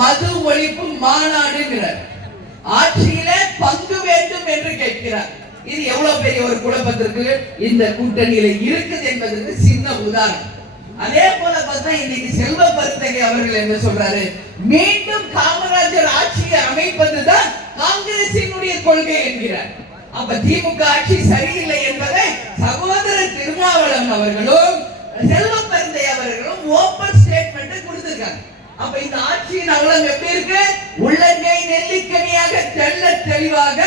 மது ஒழிப்பு மாநாடுங்கிறார். ஆட்சியில பங்கு வேண்டும் என்று கேட்கிறார். இது எவ்வளவு பெரிய ஒரு குழப்பத்திற்கு இந்த கூட்டணியில இருக்குது என்பதற்கு சின்ன உதாரணம். அதே போல பார்த்தா இன்னைக்கு செல்வ பருத்தகை அவர்கள் என்ன சொல்றாரு? மீண்டும் காமராஜர் ஆட்சியை அமைப்பதுதான் காங்கிரசினுடைய கொள்கை என்கிறார். அப்ப திமுக ஆட்சி சரியில்லை என்பதை சகோதரர் திருமாவளவன் அவர்களும் செல்வ பருந்தை அவர்களும் ஓபன் ஸ்டேட் அப்ப இந்த ஆட்சியின் அகலம் எப்படி இருக்கு? உள்ளங்கை நெல்லிக்கனியாக தெள்ள தெளிவாக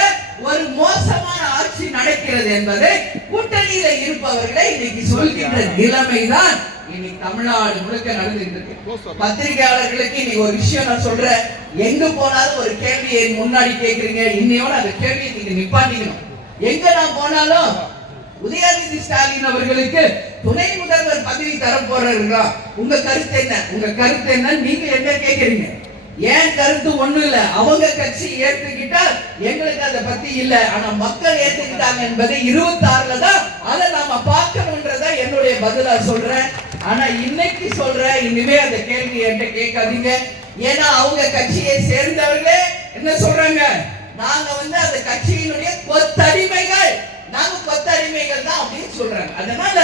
ஒரு மோசமான ஆட்சி நடக்கிறது என்பதை கூட்டணியில இருப்பவர்களை இன்னைக்கு சொல்கின்ற நிலைமைதான் இன்னைக்கு தமிழ்நாடு முழுக்க நடந்துட்டு இருக்கு. பத்திரிகையாளர்களுக்கு இன்னைக்கு ஒரு விஷயம் நான் சொல்றேன். எங்க போனாலும் ஒரு கேள்வியை முன்னாடி கேக்குறீங்க இன்னையோட அந்த கேள்வியை நீங்க நிப்பாட்டிக்கணும். எங்க நான் போனாலும் உதயநிதி ஸ்டாலின் அவர்களுக்கு துணை முதல்வர் பதவி தர போறாருங்களா உங்க கருத்து என்ன? உங்க கருத்து என்ன? நீங்க என்ன கேக்குறீங்க? ஏன் கருத்து ஒண்ணும் இல்ல. அவங்க கட்சி ஏத்துக்கிட்டா எங்களுக்கு அதை பத்தி இல்ல. ஆனா மக்கள் ஏத்துக்கிட்டாங்க என்பதை இருபத்தி ஆறுல தான் அதை நாம பார்க்கணும்ன்றத என்னுடைய பதிலா சொல்றேன். ஆனா இன்னைக்கு சொல்றேன். இனிமே அந்த கேள்வி என்கிட்ட கேட்காதீங்க. ஏன்னா அவங்க கட்சியை சேர்ந்தவர்களே என்ன சொல்றாங்க? நாங்க வந்து அந்த கட்சியினுடைய கொத்தடிமைகள் நாங்க கொத்தடிமைகள் தான் அப்படின்னு சொல்றாங்க. அதனால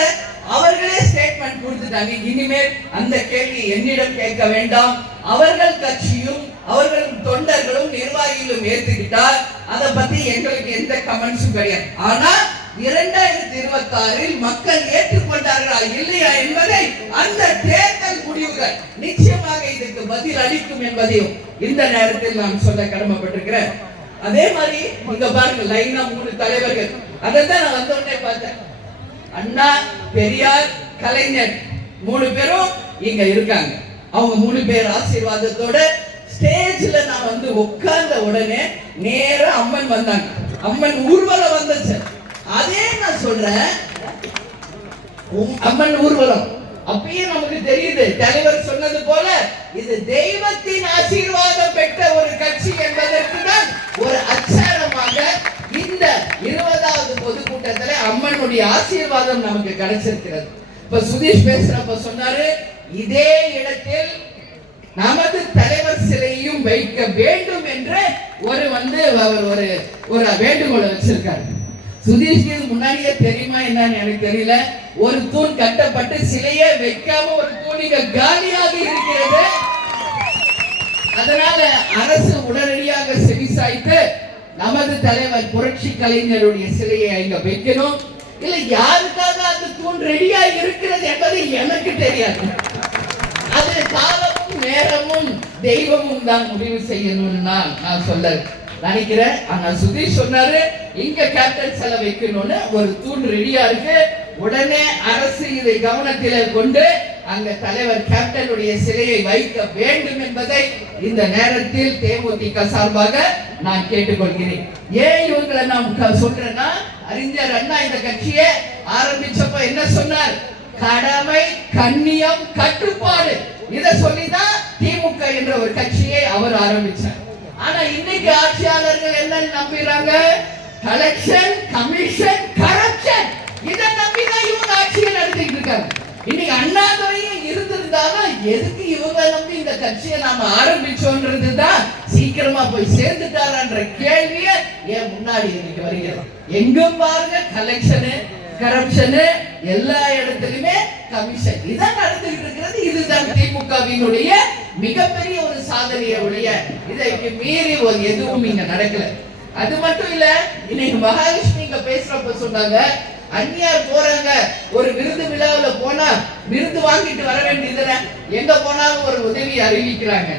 அவர்களே ஸ்டேட்மெண்ட் கொடுத்துட்டாங்க. இனிமேல் அந்த கேள்வி என்னிடம் கேட்க வேண்டாம். அவர்கள் கட்சியும் அவர்கள் தொண்டர்களும் நிர்வாகிகளும் ஏத்துக்கிட்டால் அதை பத்தி எங்களுக்கு எந்த கமெண்ட்ஸும் கிடையாது. ஆனா இரண்டாயிரத்தி இருபத்தி ஆறில் மக்கள் ஏற்றுக்கொண்டார்களா இல்லையா என்பதை அந்த தேர்தல் முடிவுகள் நிச்சயமாக இதுக்கு பதில் அளிக்கும் என்பதையும் இந்த நேரத்தில் நான் சொல்ல கடமைப்பட்டிருக்கிறேன். அதே மாதிரி இங்க பாருங்க லைனா மூணு தலைவர்கள். அதைத்தான் நான் வந்த உடனே பார்த்தேன். அண்ணா பெரியார் கலைஞர் மூணு பேரும் இங்க இருக்காங்க. அவங்க மூணு பேர் ஆசீர்வாதத்தோட ஸ்டேஜ்ல நான் வந்து உட்கார்ந்த உடனே நேரா அம்மன் வந்தாங்க. அம்மன் ஊர்வலம் வந்துச்சு. அதே நான் சொல்றேன் அம்மன் ஊர்வலம். அப்பயே நமக்கு தெரியுது தலைவர் சொன்னது போல இது தெய்வத்தின் ஆசீர்வாதம் பெற்ற ஒரு கட்சி என்பதற்கு அம்மனுடைய ஆசீர்வாதம் நமக்கு கிடைச்சிருக்கிறது. இப்ப சுதீஷ் பேசுறப்ப சொன்னாரு இதே இடத்தில் நமது தலைவர் சிலையும் வைக்க வேண்டும் என்று ஒரு வந்து அவர் ஒரு ஒரு வேண்டுகோளை வச்சிருக்காரு. சுதீஷ்க்கு முன்னாடியே தெரியுமா என்னன்னு எனக்கு தெரியல. ஒரு தூண் கட்டப்பட்டு சிலையே வைக்காம ஒரு தூணிக காலியாக இருக்கிறது. அதனால அரசு உடனடியாக செவிசாய்த்து நமது தலைவர் புரட்சி கலைஞருடைய சிலையை அங்க வைக்கணும். இல்ல யாருக்காக அந்த தூண் ரெடியா இருக்கிறது என்பது எனக்கு தெரியாது. அது காலமும் நேரமும் தெய்வமும் தான் முடிவு செய்யணும்னு நான் நான் சொல்ல நினைக்கிறேன். ஆனா சுதீஷ் சொன்னாரு இங்க கேப்டன் செல வைக்கணும்னு ஒரு தூண் ரெடியா இருக்கு. உடனே அரசு இதை கவனத்திலே கொண்டு அங்க தலைவர் கேப்டனுடைய சிலையை வைக்க வேண்டும் என்பதை இந்த நேரத்தில் தேமுதிக சார்பாக நான் கேட்டுக்கொள்கிறேன். ஏன் இவங்களை நான் சொல்றேன்னா அறிஞர் அண்ணா இந்த கட்சியை ஆரம்பிச்சப்ப என்ன சொன்னார்? கடமை கண்ணியம் கட்டுப்பாடு. இதை சொல்லிதான் திமுக என்ற ஒரு கட்சியை அவர் ஆரம்பிச்சார். ஆனா இன்னைக்கு ஆட்சியாளர்கள் என்ன நம்புறாங்க கலெக்ஷன் கமிஷன் கரப்ஷன் இதை நம்பிதான் இவங்க ஆட்சியை நடத்திட்டு இருக்காங்க. இன்னைக்கு அண்ணாதுரையும் இருந்திருந்தாலும் எதுக்கு இவங்க நம்பி இந்த கட்சியை நாம ஆரம்பிச்சோன்றது தான் சீக்கிரமா போய் சேர்ந்துட்டாரான்ற கேள்விய என் முன்னாடி இன்னைக்கு வருகிறோம். எங்கும் பாருங்க கலெக்ஷனு கரப்ஷனு எல்லா இடத்துலயுமே கமிஷன் இதான் நடந்துகிட்டு இருக்கிறது இதுதான் திமுகவினுடைய மிகப்பெரிய ஒரு சாதனையை உடைய இதைக்கு மீறி ஒரு எதுவும் இங்க நடக்கல. அது மட்டும் இல்ல இன்னைக்கு மகாலட்சுமி இங்க பேசுறப்ப சொன்னாங்க அந்நியார் போறாங்க. ஒரு விருது விழாவில் போனா விருது வாங்கிட்டு வர வேண்டியதுல எங்க போனாலும் ஒரு உதவி அறிவிக்கிறாங்க.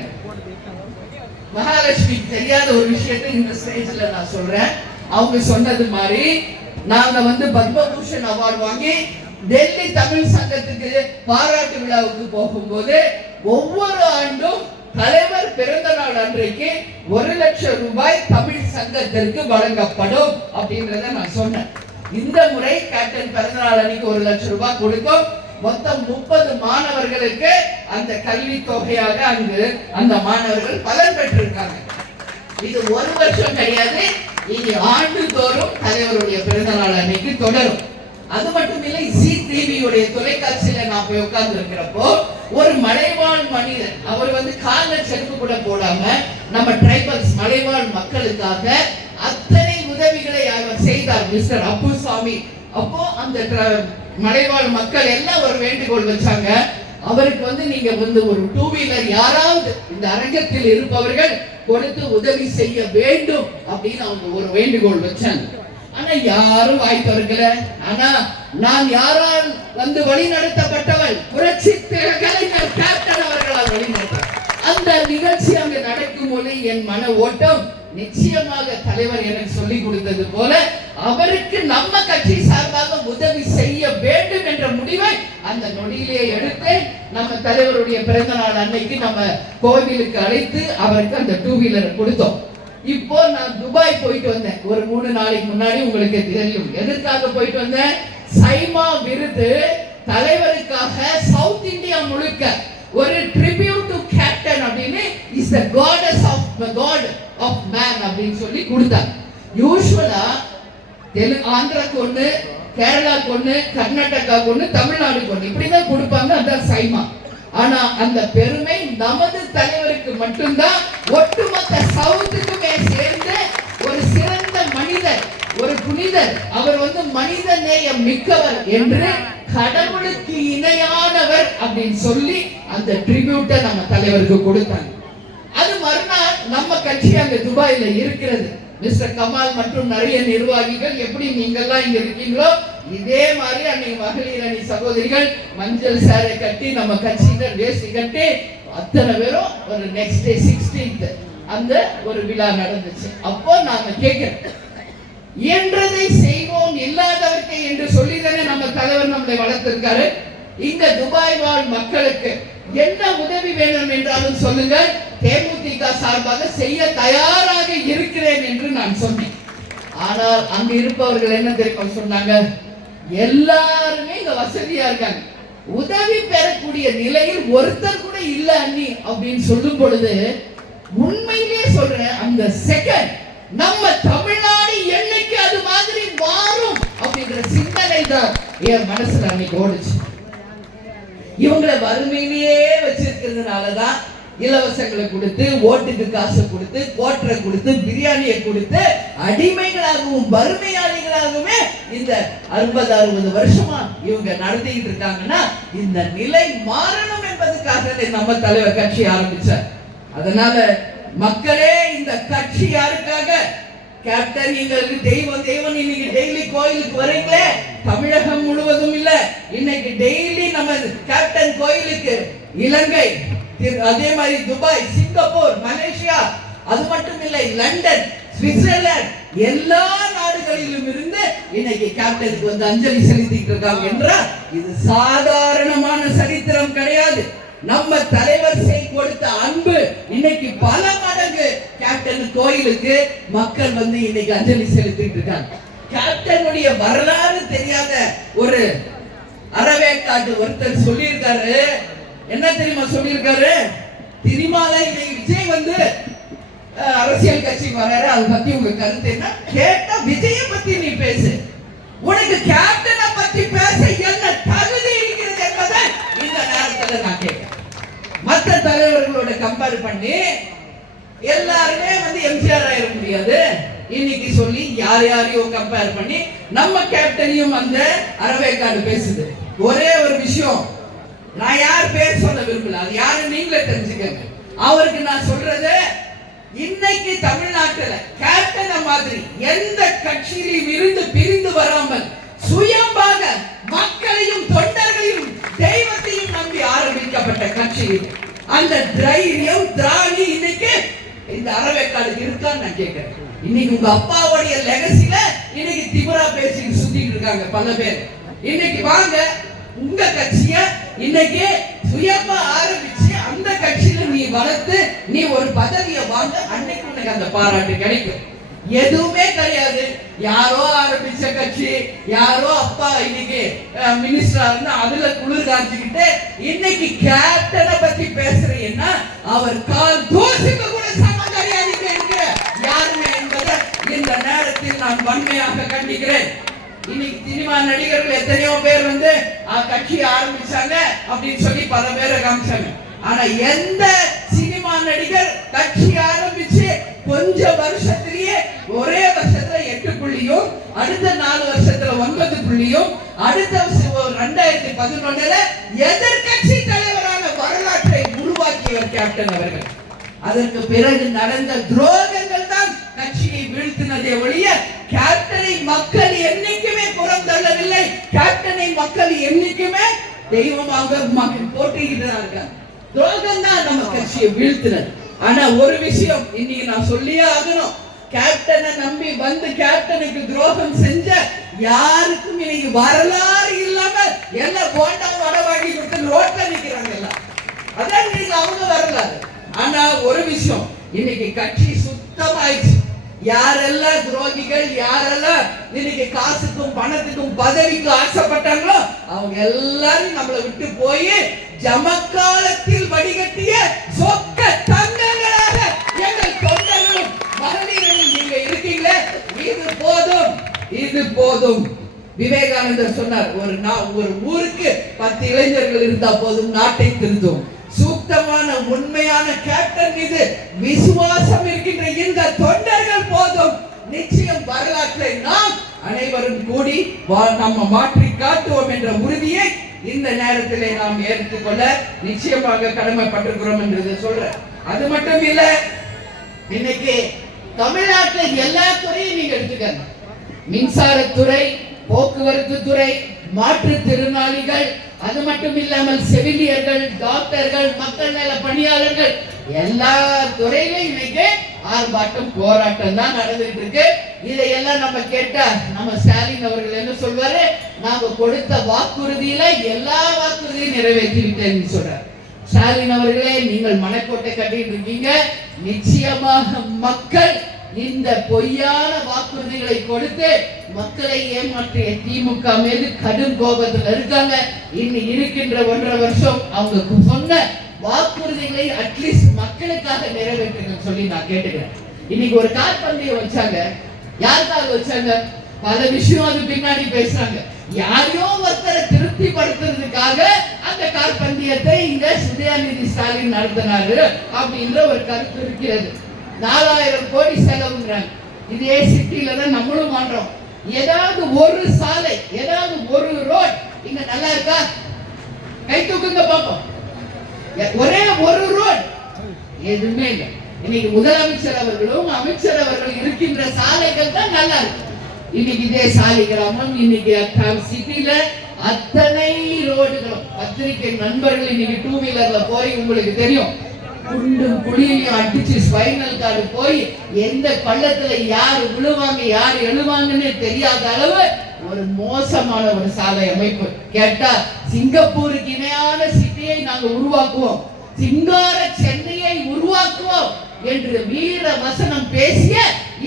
மகாலட்சுமி தெரியாத ஒரு விஷயத்தை இந்த ஸ்டேஜ்ல நான் சொல்றேன். அவங்க சொன்னது மாதிரி நாங்க வந்து பத்மபூஷன் அவார்டு வாங்கி டெல்லி தமிழ் சங்கத்துக்கு பாராட்டு விழாவுக்கு போகும்போது ஒவ்வொரு ஆண்டும் தலைவர் பிறந்த நாள் அன்றைக்கு ஒரு லட்சம் ரூபாய் தமிழ் சங்கத்திற்கு வழங்கப்படும் அப்படின்றத நான் சொன்னேன். இந்த முறை கேப்டன் பிறந்தநாள் அன்னைக்கு ஒரு லட்சம் ரூபாய் கொடுக்கும். மொத்தம் முப்பது மாணவர்களுக்கு அந்த கல்வி தொகையாக அங்கு அந்த மாணவர்கள் பலன் பெற்றிருக்காங்க. இது ஒரு வருஷம் கிடையாது. இனி ஆண்டுதோறும் தலைவருடைய பிறந்த நாள் அன்னைக்கு தொடரும். அது மட்டும் இல்லை ஜி டிவியுடைய தொலைக்காட்சியில நான் போய் உட்கார்ந்து இருக்கிறப்போ ஒரு மலைவாழ் மனிதன் அவர் வந்து கால்ல செருப்பு கூட போடாம நம்ம டிரைபல்ஸ் மலைவாழ் மக்களுக்காக அத்தனை அவர் செய்தார் மிஸ்டர் அப்புசாமி அப்போ அந்த மலைவாழ் மக்கள் எல்லாம் ஒரு வேண்டுகோள் வச்சாங்க. அவருக்கு வந்து நீங்க வந்து ஒரு டூ வீலர் யாராவது இந்த அரங்கத்தில் இருப்பவர்கள் கொடுத்து உதவி செய்ய வேண்டும் அப்படின்னு அவங்க ஒரு வேண்டுகோள் வச்சாங்க. ஆனா யாரும் வாய் திறக்கல. ஆனா நான் யாரால் வந்து வழி நடத்தப்பட்டவள் புரட்சி கலைஞர் கேப்டன் அவர்களால் வழி அந்த நிகழ்ச்சி அங்கு நடக்கும் போது என் மன ஓட்டம் நிச்சயமாக தலைவர் எனக்கு சொல்லிக் கொடுத்தது போல அவருக்கு நம்ம கட்சி சார்பாக உதவி செய்ய வேண்டும் என்ற முடிவை அந்த நொடியிலே எடுத்து நம்ம தலைவருடைய பிறந்த நாள் அன்னைக்கு நம்ம கோவிலுக்கு அழைத்து அவருக்கு அந்த டூ வீலரை கொடுத்தோம். இப்போ நான் துபாய் போயிட்டு வந்தேன். ஒரு மூணு நாளைக்கு முன்னாடி உங்களுக்கு தெரியும். எதற்காக போயிட்டு வந்தேன்? சைமா விருது தலைவருக்காக சவுத் இந்தியா முழுக்க. ஒரு ட்ரிபியூட் டு கேப்டன் அப்படின்னு is the gods of the god of man அப்படின்னு சொல்லி கொடுத்தார். யூஸ்வலா தெலு ஆந்திராக்கு ஒண்ணு கேரளாக்கு ஒண்ணு கர்நாடகா ஒண்ணு தமிழ்நாடுக்கு ஒண்ணு இப்படிதான் கொடுப்பாங்க அதான் சைமா. ஆனா அந்த பெருமை நமது தலைவருக்கு மட்டும்தான் ஒட்டுமொத்த சவுத்துக்குமே சேர்ந்து ஒரு சிறந்த மனிதர் ஒரு புனிதர். அவர் வந்து மனித நேயம் மிக்கவர் என்று கடவுளுக்கு இணையானவர் அப்படின்னு சொல்லி அந்த ட்ரிபியூட்டை நம்ம தலைவருக்கு கொடுத்தாங்க. நம்ம கட்சி அங்க துபாயில இருக்கிறது. மிஸ்டர் கமால் மற்றும் நிறைய நிர்வாகிகள் எப்படி நீங்கெல்லாம் இங்க இருக்கீங்களோ இதே மாதிரி அன்னைக்கு மகளிர் அணி சகோதரிகள் மஞ்சள் சேரை கட்டி நம்ம கட்சியினர் வேஸ்டி கட்டி அத்தனை பேரும் ஒரு நெக்ஸ்ட் டே சிக்ஸ்டீன்த் அந்த ஒரு விழா நடந்துச்சு. அப்போ நாங்க கேட்கிறோம் இயன்றதை செய்வோம் இல்லாதவர்கள் என்று சொல்லி தானே நம்ம தலைவர் நம்மளை வளர்த்திருக்காரு. இந்த துபாய் வாழ் மக்களுக்கு என்ன உதவி வேணும் என்றாலும் சொல்லுங்கள். தேமுதிக சார்பாக செய்ய தயாராக இருக்கிறேன் என்று நான் சொன்னேன். ஆனால் அங்க இருப்பவர்கள் என்ன தெரியுமா சொன்னாங்க? எல்லாருமே இங்க வசதியா இருக்காங்க. உதவி பெறக்கூடிய நிலையில் ஒருத்தர் கூட இல்ல அண்ணி அப்படின்னு சொல்லும் பொழுது உண்மையிலேயே சொல்றேன் அந்த செகண்ட் நம்ம தமிழ்நாடு என்னைக்கு அது மாதிரி மாறும் அப்படிங்கிற சிந்தனை தான் என் மனசுல அன்னைக்கு ஓடுச்சு. இவங்களை வறுமையிலேயே வச்சிருக்கிறதுனாலதான் இலவசங்களை கொடுத்து ஓட்டுக்கு காசு கொடுத்து கோட்டரை கொடுத்து பிரியாணியை கொடுத்து அடிமைகளாகவும் வறுமையாளிகளாகவுமே இந்த அறுபது அறுபது வருஷமா இவங்க நடத்திக்கிட்டு இருக்காங்கன்னா இந்த நிலை மாறணும் என்பதுக்காக நம்ம தலைவர் கட்சி ஆரம்பிச்சார். அதனால மக்களே இந்த கட்சி யாருக்காக கேப்டன் எங்களுக்கு தெய்வம் தெய்வம் இன்னைக்கு டெய்லி கோயிலுக்கு வரீங்களே தமிழகம் முழுவதும் இல்ல. இன்னைக்கு டெய்லி நம்ம கேப்டன் கோயிலுக்கு இலங்கை அதே மாதிரி துபாய் சிங்கப்பூர் மலேசியா அது மட்டும் இல்லை லண்டன் சுவிட்சர்லாந்து எல்லா நாடுகளிலும் இருந்து இன்னைக்கு கேப்டனுக்கு வந்து அஞ்சலி செலுத்திட்டு இருக்காங்க என்றால் இது சாதாரணமான சரித்திரம் கிடையாது. நம்ம தலைவர் செய் கொடுத்த அன்பு இன்னைக்கு பல மடங்கு கேப்டன் கோயிலுக்கு மக்கள் வந்து இன்னைக்கு அஞ்சலி செலுத்திட்டு இருக்காங்க. கேப்டனுடைய வரலாறு தெரியாத ஒரு அறவேக்காட்டு ஒருத்தர் சொல்லியிருக்காரு. என்ன தெரியுமா சொல்லியிருக்காரு? திரிமால இன்னைக்கு விஜய் வந்து அரசியல் கட்சி வராரு. அதை பத்தி உங்க கருத்து என்ன? கேட்டா விஜய பத்தி நீ பேசு. உனக்கு கேப்டனை பத்தி பேச என்ன தகுதி இருக்கிறது என்பதை இந்த நேரத்துல நான் கேட்கிறேன் மற்ற தலைவர்களோட கம்பேர் பண்ணி எல்லாருமே வந்து எம்ஜிஆர் ஆயிட முடியாது. இன்னைக்கு சொல்லி யார் யாரையும் கம்பேர் பண்ணி நம்ம கேப்டனையும் அந்த அறவேக்காடு பேசுது. ஒரே ஒரு விஷயம் நான் யார் பேர் சொல்ல விரும்பல அது யாரு நீங்களே தெரிஞ்சுக்கங்க. அவருக்கு நான் சொல்றது இன்னைக்கு தமிழ்நாட்டுல கேப்டனை மாதிரி எந்த கட்சியிலும் இருந்து பிரிந்து வராமல் சுயமாக மக்களையும் தொண்டர்களையும் தெய்வத்தையும் நம்பி ஆரம்பிக்கப்பட்ட கட்சி அந்த தைரியம் திராணி இன்னைக்கு இந்த அறவேக்காடு இருக்கான்னு நான் கேட்கிறேன் இன்னைக்கு உங்க அப்பாவுடைய லெகசில இன்னைக்கு திமுரா பேசி சுத்திட்டு இருக்காங்க பல பேர். இன்னைக்கு வாங்க உங்க கட்சிய இன்னைக்கு சுயமா ஆரம்பிச்சு அந்த கட்சியில நீ வளர்த்து நீ ஒரு பதவியை வாங்க அன்னைக்கு உனக்கு அந்த பாராட்டு கிடைக்கும். எதுவுமே கிடையாது. யாரோ ஆரம்பிச்ச கட்சி யாரோ அப்பா இன்னைக்கு மினிஸ்டரா இருந்து அதுல குளிர் காஞ்சுக்கிட்டு இன்னைக்கு கேப்டனை பத்தி பேசுறீங்கன்னா அவர் கால் தோசிக்க கூட சமமரியாதைக்கு இருக்கு யாருமே என்பதை இந்த நேரத்தில் நான் வன்மையாக கண்டிக்கிறேன். இன்னைக்கு சினிமா நடிகர்கள் எத்தனையோ பேர் வந்து ஆ, கட்சி ஆரம்பிச்சாங்க அப்படின்னு சொல்லி பல பேரை காமிச்சாங்க. ஆனா எந்த சினிமா நடிகர் கட்சி ஆரம்பிச்சு கொஞ்ச வருஷத்திலேயே ஒரே வருஷத்துல எட்டு புள்ளியும் அடுத்த நாலு வருஷத்துல ஒன்பது புள்ளியும் அடுத்த வருஷம் ஒரு ரெண்டாயிரத்தி பதினொன்னுல எதிர்க்கட்சி தலைவரான வரலாற்றை உருவாக்கியவர் கேப்டன் அவர்கள். அதற்கு பிறகு நடந்த துரோகங்கள் தான் கட்சியை வீழ்த்தினதே ஒழிய கேப்டனை மக்கள் என்னைக்குமே புறந்தள்ளவில்லை. கேப்டனை மக்கள் என்னைக்குமே தெய்வமாக மக்கள் போட்டுகிறார்கள் துரோகம் தான் நம்ம கட்சியை வீழ்த்தினது. ஆனா ஒரு விஷயம் இன்னைக்கு நான் சொல்லியே ஆகணும். கேப்டனை நம்பி வந்து கேப்டனுக்கு துரோகம் செஞ்ச யாருக்கும் இன்னைக்கு வரலாறு இல்லாம எல்லாம் போட்டா வடை வாங்கி கொடுத்து ரோட்ல நிக்கிறாங்க எல்லாம். அதான் நீங்க அவங்க வரலாறு. ஆனா ஒரு விஷயம் இன்னைக்கு கட்சி சுத்தமாயிடுச்சு. யாரெல்லாம் துரோகிகள் யாரெல்லாம் இன்னைக்கு காசுக்கும் பணத்துக்கும் பதவிக்கும் ஆசைப்பட்டாங்களோ அவங்க எல்லாரும் நம்மளை விட்டு போய் ஜமக்காலத்தில் வடிகட்டிய சொக்க தங்கங்களாக எங்கள் தொண்டர்களும் மகளிரும் நீங்க இருக்கீங்களே. இது போதும் இது போதும். விவேகானந்தர் சொன்னார் ஒரு நா- ஒரு ஊருக்கு பத்து இளைஞர்கள் இருந்தா போதும் நாட்டை திருந்தும் சுத்தமான உண்மையான கேப்டன் மீது விசுவாசம் இருக்கின்ற இந்த தொண்டர்கள் போதும். நிச்சயம் வரலாற்றை நாம் அனைவரும் கூடி வா- நம்ம மாற்றி காட்டுவோம் என்ற உறுதியை இந்த நேரத்திலே நாம் ஏற்றுக்கொள்ள நிச்சயமாக கடமைப்பட்டிருக்கிறோம் என்று சொல்றேன். அது மட்டும் இல்ல இன்னைக்கு தமிழ்நாட்டுல எல்லா துறையும் நீங்க எடுத்துக்கணும் மின்சாரத்துறை போக்குவரத்து துறை மாற்றுத்திறனாளிகள் அது மட்டும் இல்லாமல் செவிலியர்கள் டாக்டர்கள் மக்கள் நல பணியாளர்கள் எல்லா துறையிலும் இன்னைக்கு ஆர்ப்பாட்டம் போராட்டம் தான் நடந்துட்டு இருக்கு. இதையெல்லாம் நம்ம கேட்டா நம்ம ஸ்டாலின் அவர்கள் என்ன சொல்வாரு? நாங்க கொடுத்த வாக்குறுதியில எல்லா வாக்குறுதியும் நிறைவேற்றி விட்டேன்னு சொல்றாரு. ஸ்டாலின் அவர்களே நீங்கள் மனக்கோட்டை கட்டிட்டு இருக்கீங்க. நிச்சயமாக மக்கள் இந்த பொய்யான வாக்குறுதிகளை கொடுத்து மக்களை ஏமாற்றிய திமுக மீது கடும் கோபத்தில் இருக்காங்க. இன்னும் இருக்கின்ற ஒன்றரை வருஷம் அவங்க சொன்ன வாக்குறுதிகளை அட்லீஸ்ட் மக்களுக்காக நிறைவேற்றுங்க சொல்லி நான் கேட்டுக்கிறேன். இன்னைக்கு ஒரு கார் பந்தயம் வச்சாங்க. யாருக்காக வச்சாங்க? பல விஷயம் அது பின்னாடி பேசுறாங்க. யாரையோ ஒருத்தரை திருப்தி படுத்துறதுக்காக அந்த கார் பந்தயத்தை இங்க சுதயாநிதி ஸ்டாலின் நடத்தினாரு அப்படின்ற ஒரு கருத்து இருக்கிறது. நாலாயிரம் கோடி செலவுங்கிறாங்க. இதே சிட்டியில தான் நம்மளும் பண்றோம் ஏதாவது ஒரு சாலை ஏதாவது ஒரு ரோட் இங்க நல்லா இருக்கா? கை தூக்குங்க பாப்போம். ஒரே ஒரு ரோட். எதுவுமே இல்லை. இன்னைக்கு முதலமைச்சர் அவர்களும் அமைச்சர் அவர்கள் இருக்கின்ற சாலைகள் தான் நல்லா இருக்கு. இன்னைக்கு இதே சாலை கிராமம் இன்னைக்கு சிட்டில அத்தனை ரோடுகளும். பத்திரிகை நண்பர்கள் இன்னைக்கு டூ வீலர்ல போய் உங்களுக்கு தெரியும். குண்டும் குழியையும் அடிச்சு ஸ்பைனல் கார்டு போய் எந்த பள்ளத்துல யார் விழுவாங்க யார் எழுவாங்கன்னு தெரியாத அளவு ஒரு மோசமான ஒரு சாலை அமைப்பு. கேட்டா சிங்கப்பூருக்கு இணையான சிட்டியை நாங்க உருவாக்குவோம். சிங்கார சென்னையை உருவாக்குவோம் என்று வீர வசனம் பேசிய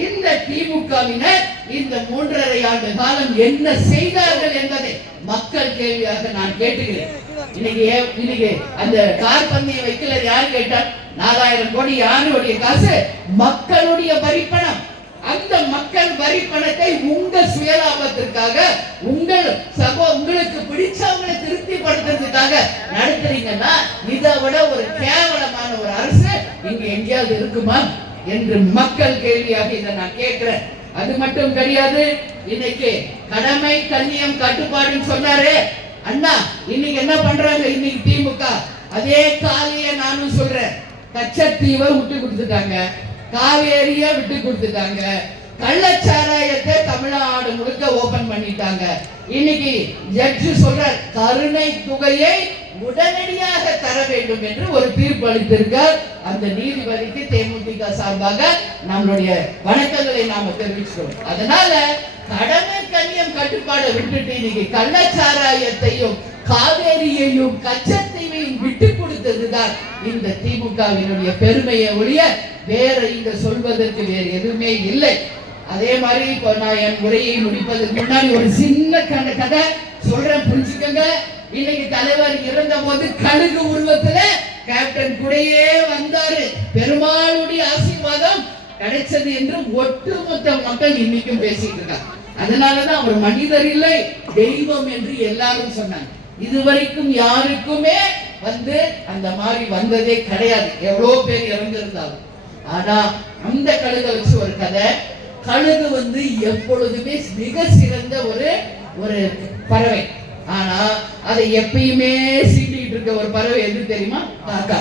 இந்த திமுகவினர் இந்த மூன்றரை ஆண்டு காலம் என்ன செய்தார்கள் என்பதை மக்கள் கேள்வியாக நான் கேட்டுகிறேன். இன்னைக்கு இன்னைக்கு அந்த கார் பந்தயம் வைக்கல யார் கேட்டா நாலாயிரம் கோடி யாருடைய காசு? மக்களுடைய வரிப்பணம். அந்த மக்கள் வரி பணத்தை உங்க சுயலாபத்திற்காக உங்கள் சகோ உங்களுக்கு பிடிச்சவங்களை திருப்தி படுத்துறதுக்காக நடத்துறீங்கன்னா இதை விட ஒரு கேவலமான ஒரு அரசு இங்க எங்கேயாவது இருக்குமா? என்று மக்கள் கேள்வியாக இதை நான் கேட்கிறேன். அது மட்டும் கிடையாது இன்னைக்கு கடமை கண்ணியம் கட்டுப்பாடுன்னு சொன்னாரு அண்ணா இன்னைக்கு என்ன பண்றாங்க? இன்னைக்கு திமுக. அதே காலைய நானும் சொல்றேன். கச்சத்தீவை விட்டு கொடுத்துட்டாங்க. காவேரிய விட்டு கொடுத்துட்டாங்க. கள்ளச்சாராயத்தை தமிழ்நாடு முழுக்க ஓபன் பண்ணிட்டாங்க. இன்னைக்கு ஜட்ஜு சொல்ற கருணை தொகையை உடனடியாக தர வேண்டும் என்று ஒரு தீர்ப்பு அளித்திருக்கார். அந்த நீதிபதிக்கு தேமுதிக சார்பாக நம்மளுடைய வணக்கங்களை நாம தெரிவிச்சுக்கிறோம். அதனால கடமை கண்ணியம் கட்டுப்பாடை விட்டுட்டு இன்னைக்கு கள்ளச்சாராயத்தையும் காவேரியையும் கச்சத்தீவையும் விட்டு கொடுத்ததுதான் இந்த திமுகவினுடைய பெருமையை ஒழிய வேற இங்க சொல்வதற்கு வேறு எதுவுமே இல்லை. அதே மாதிரி இப்போ நான் என் உரையை முடிப்பதற்கு முன்னாடி ஒரு சின்ன கண்ட கதை சொல்றேன் புரிஞ்சுக்கங்க. இன்னைக்கு தலைவர் இறந்த போது கழுகு உருவத்துல கேப்டன் கூடயே வந்தாரு. பெருமாளுடைய ஆசீர்வாதம் கிடைச்சது என்று ஒட்டுமொத்த மக்கள் இன்னைக்கும் பேசிட்டு இருக்காங்க. அதனாலதான் அவர் மனிதர் இல்லை தெய்வம் என்று எல்லாரும் சொன்னாங்க. இதுவரைக்கும் யாருக்குமே வந்து அந்த மாதிரி வந்ததே கிடையாது. எவ்வளோ பேர் இறந்திருந்தாலும். ஆனா அந்த கழுதை வச்சு ஒரு கதை. கழுகு வந்து எப்பொழுதுமே மிக சிறந்த ஒரு ஒரு பறவை. ஆனா அதை எப்பயுமே சீண்டிட்டு இருக்க ஒரு பறவை எது தெரியுமா? காக்கா.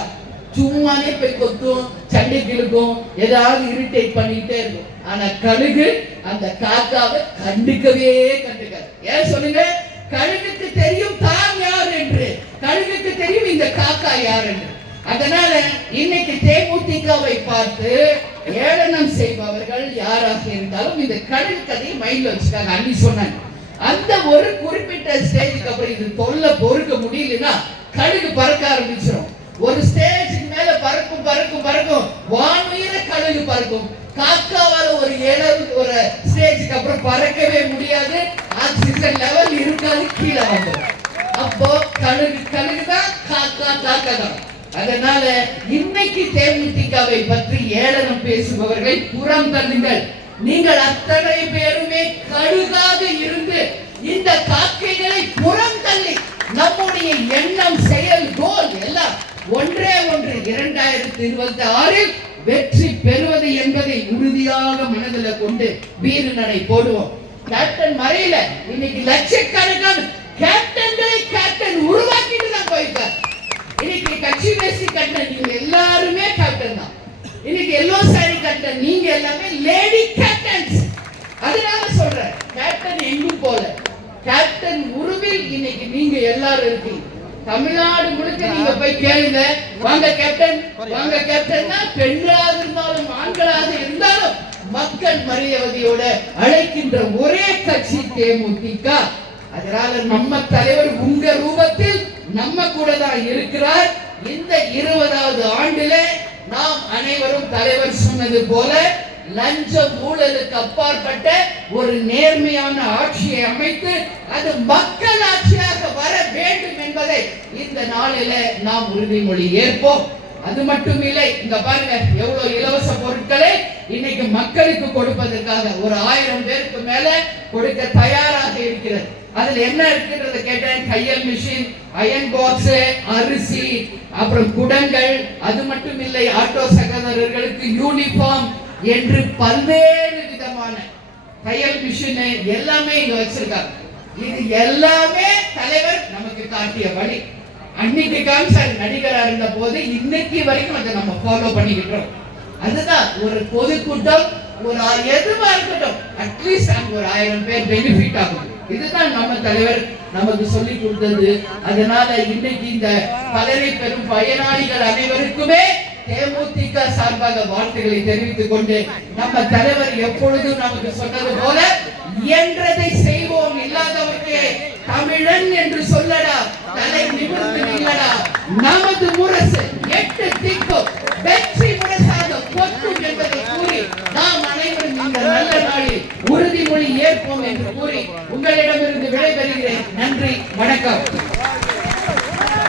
சும்மாவே போய் கொத்தும் சண்டை கிழக்கும் ஏதாவது இரிட்டேட் பண்ணிட்டே இருக்கும். ஆனா கழுகு அந்த காக்காவை கண்டுக்கவே கண்டுக்காது. ஏன் சொல்லுங்க? கழுகுக்கு தெரியும் தான் யார் என்று. கழுகுக்கு தெரியும் இந்த காக்கா யார் என்று. அதனால இன்னைக்கு தேமுதிகவை பார்த்து ஏளனம் செய்பவர்கள் யாராக இருந்தாலும் இந்த கழுகு கதையை மைண்ட்ல வச்சுக்காங்க. அன்னி சொன்னாங்க. அந்த ஒரு குறிப்பிட்ட ஸ்டேஜுக்கு அப்புறம் இது தொல்லை பொறுக்க முடியலன்னா கழுகு பறக்க ஆரம்பிச்சிடும் ஒரு ஸ்டேஜ் பறக்கும் பறக்கும் பறக்கும். வானுயிர கழுகு பறக்கும். காக்காவால ஒரு இளவு ஒரு ஸ்டேஜுக்கு அப்புறம் பறக்கவே முடியாது. ஆக்சிஜன் லெவல் இருக்காது கீழே வந்துடும் அப்போ கழுகு கழுகு தான் காக்கா காக்கா தான் அதனால இன்னைக்கு தேமுதிகவை பற்றி ஏளனம் பேசுபவர்களை புறம் தள்ளுங்கள். நீங்கள் அத்தனை பேருமே கழுகாக இருந்து இந்த காக்கைகளை புறம் தள்ளி நம்முடைய எண்ணம் செயல் கோல் எல்லாம் ஒன்றே ஒன்று இரண்டாயிரத்தி இருபத்தி ஆறில் வெற்றி பெறுவது என்பதை உறுதியாக மனதில் கொண்டு வீறு நடை போடுவோம். கேப்டன் மறையில இன்னைக்கு லட்சக்கணக்கான கேப்டன்களை கேப்டன் உருவாக்கிட்டு தான் போயிருக்கார். இன்னைக்கு கட்சி வேசி கட்ட நீங்க எல்லாருமே கேப்டன் தான். இன்னைக்கு எல்லோ சாரி கட்ட நீங்க எல்லாமே லேடி கேப்டன்ஸ் அதனால சொல்றேன் கேப்டன் எங்கும் போல. கேப்டன் உருவில் இன்னைக்கு நீங்க எல்லாரும் இருக்கீங்க. தமிழ்நாடு முழுக்க நீங்க போய் கேளுங்க. வாங்க கேப்டன் வாங்க கேப்டன்னா பெண்களாக இருந்தாலும் ஆண்களாக இருந்தாலும் மக்கள் மரியாதையோட அழைக்கின்ற ஒரே கட்சி தேமுதிக. அதனால நம்ம தலைவர் உங்க ரூபத்தில் நம்ம கூட தான் இருக்கிறார். இந்த இருபதாவது ஆண்டிலே நாம் அனைவரும் தலைவர் சொன்னது போல லஞ்ச ஊழலுக்கு அப்பாற்பட்ட ஒரு நேர்மையான ஆட்சியை அமைத்து அது மக்கள் ஆட்சியாக வர வேண்டும் என்பதை இந்த நாளில நாம் உறுதிமொழி ஏற்போம். அது மட்டும் இல்லை இங்க பாருங்க எவ்வளவு இலவச பொருட்களை இன்னைக்கு மக்களுக்கு கொடுப்பதற்காக ஒரு ஆயிரம் பேருக்கு மேல கொடுக்க தயாராக இருக்கிறது. அதுல என்ன இருக்குன்றத கேட்டேன். தையல் மிஷின் அயன் பாக்ஸ் அரிசி அப்புறம் குடங்கள் அது மட்டும் இல்லை ஆட்டோ சகோதரர்களுக்கு யூனிஃபார்ம் என்று பல்வேறு விதமான தையல் மிஷின் எல்லாமே இங்க வச்சிருக்காங்க. இது எல்லாமே தலைவர் நமக்கு காட்டிய வழி. அன்னைக்கு காமிச்சார் நடிகரா இருந்த போது இன்னைக்கு வரைக்கும் அதை நம்ம ஃபாலோ பண்ணிக்கிட்டோம். அதுதான் ஒரு பொதுக்கூட்டம் ஒரு எதுவா இருக்கட்டும் அட்லீஸ்ட் அங்க ஒரு ஆயிரம் பேர் பெனிஃபிட் ஆகும். இதுதான் நம்ம தலைவர் நமக்கு சொல்லி கொடுத்தது. அதனால இன்னைக்கு இந்த பலரை பெறும் பயனாளிகள் அனைவருக்குமே தேமுதிக சார்பாக வாழ்த்துக்களை தெரிவித்துக் கொண்டு நம்ம தலைவர் எப்பொழுதும் நமக்கு சொன்னது போல இயன்றதை செய்வோம் இல்லாதவருக்கு தமிழன் என்று சொல்லடா தலை நிமிர்ந்து நில்லடா. நமது முரசு எட்டு திக்கும் வெற்றி முரசாக கொட்டும் என்பதை கூறி நாம் அனைவரும் இந்த நல்ல நாளில் உறுதிமொழி ஏற்போம் என்று கூறி உங்களிடமிருந்து விடைபெறுகிறேன். நன்றி வணக்கம்.